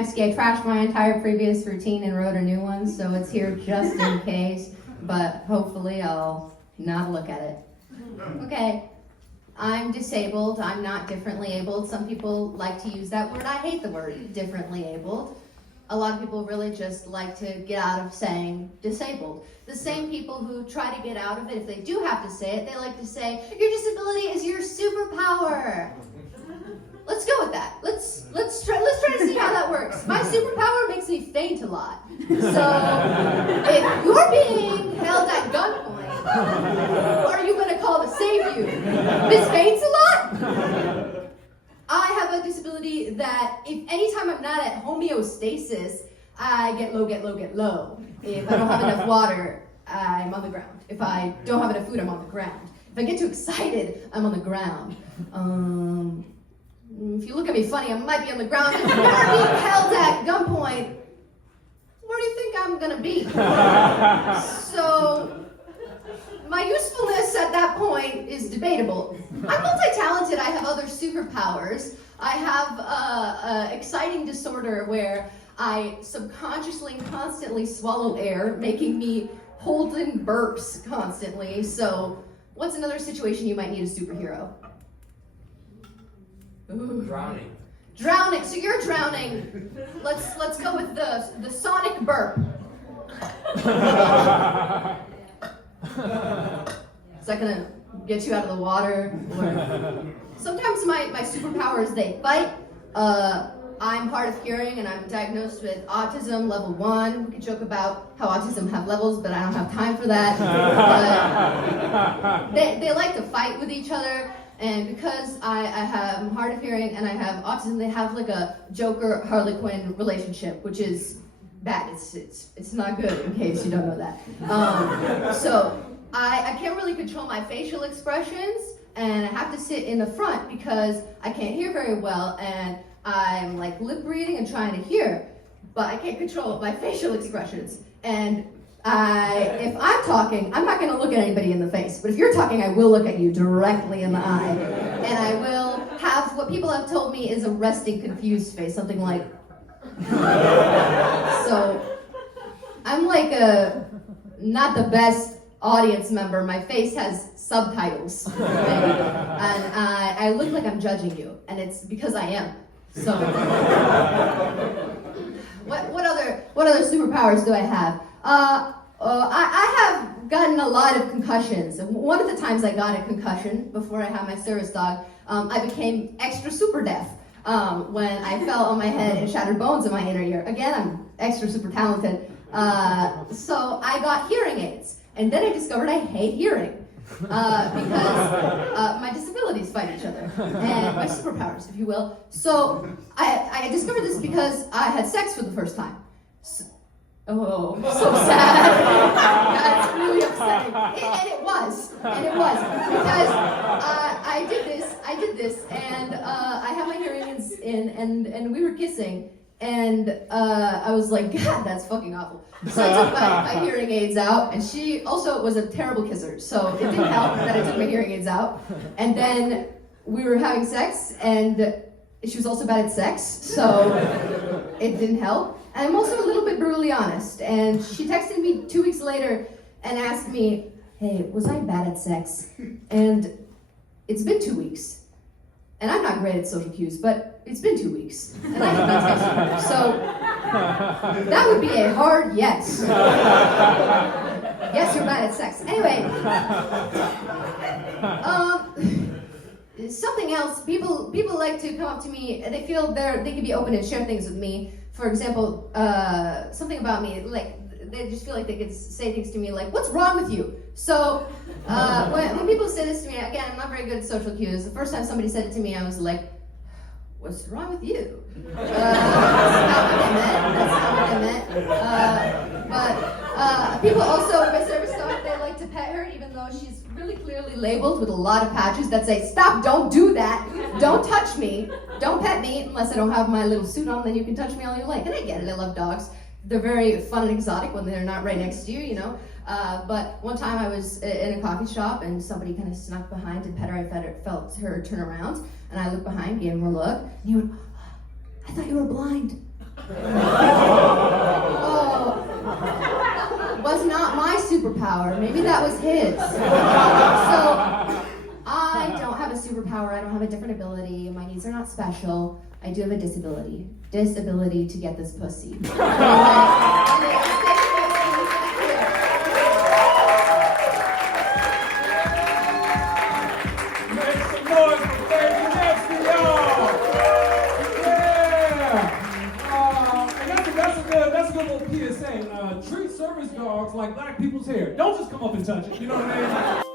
Kanevsky. I trashed my entire previous routine and wrote a new one, so it's here just in case, but hopefully I'll not look at it. Okay, I'm disabled. I'm not differently abled. Some people like to use that word. I hate the word differently abled. A lot of people really just like to get out of saying disabled. The same people who try to get out of it, if they do have to say it, they like to say, your disability is your superpower. Let's go with that. Let's try to see how that works. My superpower makes me faint a lot. So if you're being held at gunpoint, who are you going to call to save you? Miss Faints a lot? I have a disability that if anytime I'm not at homeostasis, I get low. If I don't have enough water, I'm on the ground. If I don't have enough food, I'm on the ground. If I get too excited, I'm on the ground. If you look at me funny, I might be on the ground. If you're being held at gunpoint, where do you think I'm gonna be? So, my usefulness at that point is debatable. I'm multi-talented. I have other superpowers. I have an exciting disorder where I subconsciously and constantly swallow air, making me hold in burps constantly. So, what's another situation you might need a superhero? Ooh. Drowning. So you're drowning. Let's go with the sonic burp. Is that gonna get you out of the water? Or... Sometimes my superpowers, they fight. I'm hard of hearing and I'm diagnosed with autism level 1. We could joke about how autism have levels, but I don't have time for that. But they like to fight with each other. And because I'm hard of hearing and I have autism, they have like a Joker Harley Quinn relationship, which is bad. It's not good, in case you don't know that. So I can't really control my facial expressions, and I have to sit in the front because I can't hear very well, and I'm like lip reading and trying to hear, but I can't control my facial expressions. And if I'm talking, I'm not going to look at anybody in the face, but if you're talking, I will look at you directly in the eye, and I will have what people have told me is a resting confused face, something like, so I'm like not the best audience member. My face has subtitles, and I look like I'm judging you, and it's because I am. So, what other superpowers do I have? I have gotten a lot of concussions. One of the times I got a concussion before I had my service dog, I became extra super deaf when I fell on my head and shattered bones in my inner ear. Again, I'm extra super talented. So I got hearing aids, and then I discovered I hate hearing because my disabilities fight each other, and my superpowers, if you will. So I discovered this because I had sex for the first time. Oh, so sad. That's really upsetting. And it was because I did this, and I had my hearing aids in, and we were kissing, and I was like, God, that's fucking awful. So I took my hearing aids out, and she also was a terrible kisser, so it didn't help that I took my hearing aids out. And then we were having sex, and she was also bad at sex, so it didn't help. And I'm also a little bit brutally honest, and she texted me 2 weeks later and asked me, hey, was I bad at sex? And it's been 2 weeks. And I'm not great at social cues, but it's been 2 weeks, and I have not texted her. So that would be a hard yes. Yes, you're bad at sex. Anyway, something else, people like to come up to me, and they feel they can be open and share things with me. For example, something about me, like they just feel like they could say things to me like, what's wrong with you? So when people say this to me, again, I'm not very good at social cues. The first time somebody said it to me, I was like, what's wrong with you? That's not what I meant. But people also, my service dog, they like to pet her, even though she's really clearly labeled with a lot of patches that say, stop, don't do that, don't touch me, don't pet me, unless I don't have my little suit on, then you can touch me all you like. And I get it, I love dogs. They're very fun and exotic when they're not right next to you, you know. But one time I was in a coffee shop and somebody kind of snuck behind and pet her. I felt her turn around, and I looked behind, gave him a look, and he went, I thought you were blind. Oh, was not my superpower. Maybe that was his. So, I don't have a superpower. I don't have a different ability. My needs are not special. I do have a disability. Disability to get this pussy. PSA, treat service dogs like black people's hair. Don't just come up and touch it, you know what I mean?